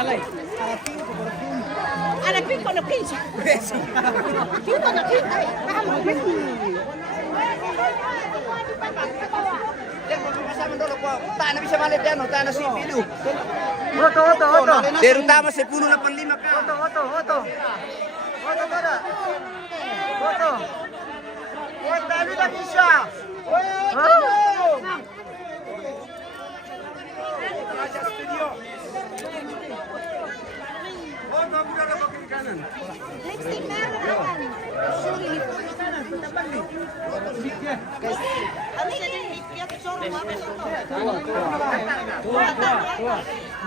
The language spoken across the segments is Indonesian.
Alay. Anak pinko na pinsa. Pinko na pinsa. Tahan na bisa malit yan, tahan na si Pilu. Oto. Pero tama sa puno na panlima ka. Oto. Oto pada. Oto. Oy, tali na bisa. Lipstick meron naman. Ano siya din? Lipiat, sorry.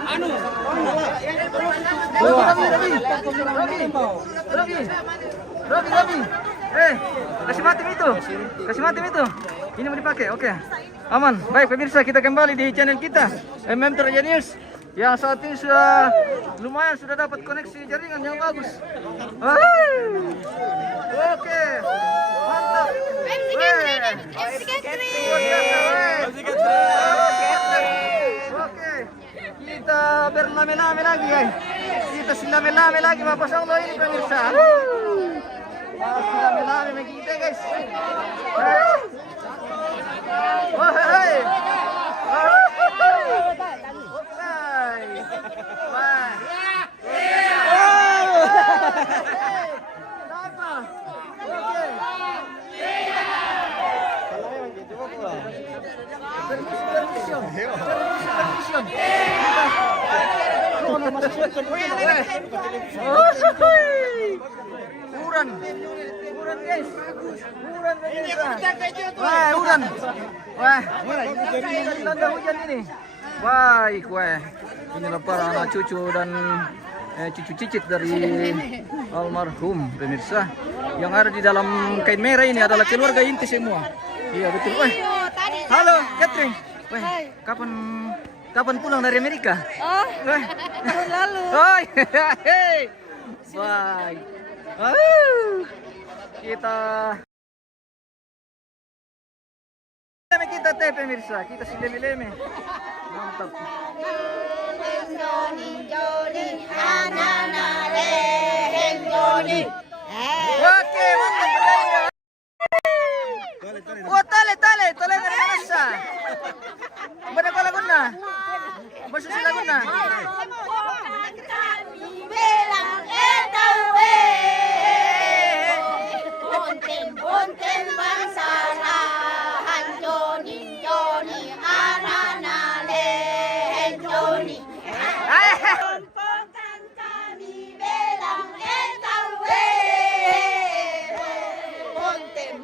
Ano? Robi. Kasih matim itu. Ini mau dipakai, oke. Aman. Baik pemirsa, kita kembali di channel kita MM Toraja News. Yang saat ini sudah dapat koneksi jaringan yang bagus. Oke. Mantap. Oke. Kita berlame-lame lagi, guys. Kita silame-lame lagi mapasang lo ini pemirsa. Silame-lame kita, guys. Uran guys, uran pemirsa. Uran. Tanda hujan ini. Baik, inilah para anak cucu dan cucu cicit dari almarhum pemirsa. Yang ada di dalam kain merah ini adalah keluarga inti semua. Iya betul. Halo Catherine. Kapan pulang dari Amerika? Tahun lalu. Baik. Kita teh pemirsa, kita si leme-leme. Mantap. Oke, mantap. Oh, tale dari masa. Mana kau laguna? Masuk si laguna. Bunten bangsarahan Joni ananale Joni. Pompokan kami belang etawe.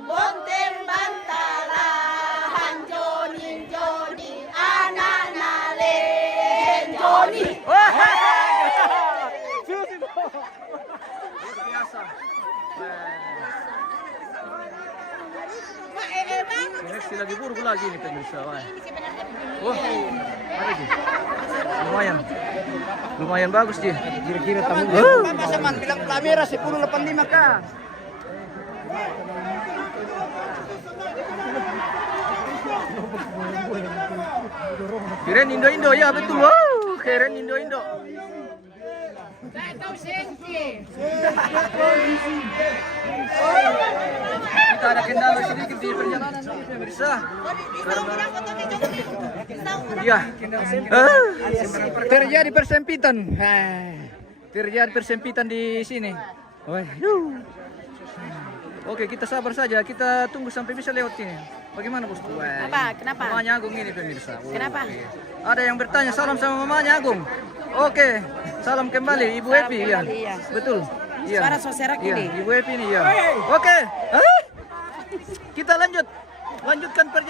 Bunten bangsarahan Joni ananale Joni. Biasa. Koneksi lagi buruk lagi nih pemirsa. Lumayan bagus Ji. Kira-kira tamu. Pasaman bilang kamera 1085 ka. Keren Indo ya betul. Wow, keren Indo. Kita ada kendala sedikit di perjalanan ini pemirsa. Iya. Terjadi persempitan di sini. Oke, kita sabar saja. Kita tunggu sampai bisa lewat sini. Bagaimana bosku? Kenapa? Mamanya Agung ini pemirsa. Kenapa? Ada yang bertanya salam sama mamanya Agung. Oke, salam kembali Ibu Epi ya. Betul. Iya. Suara soserak ini. Ibu Epi ini ya. Oke. Kita lanjutkan perjalanan.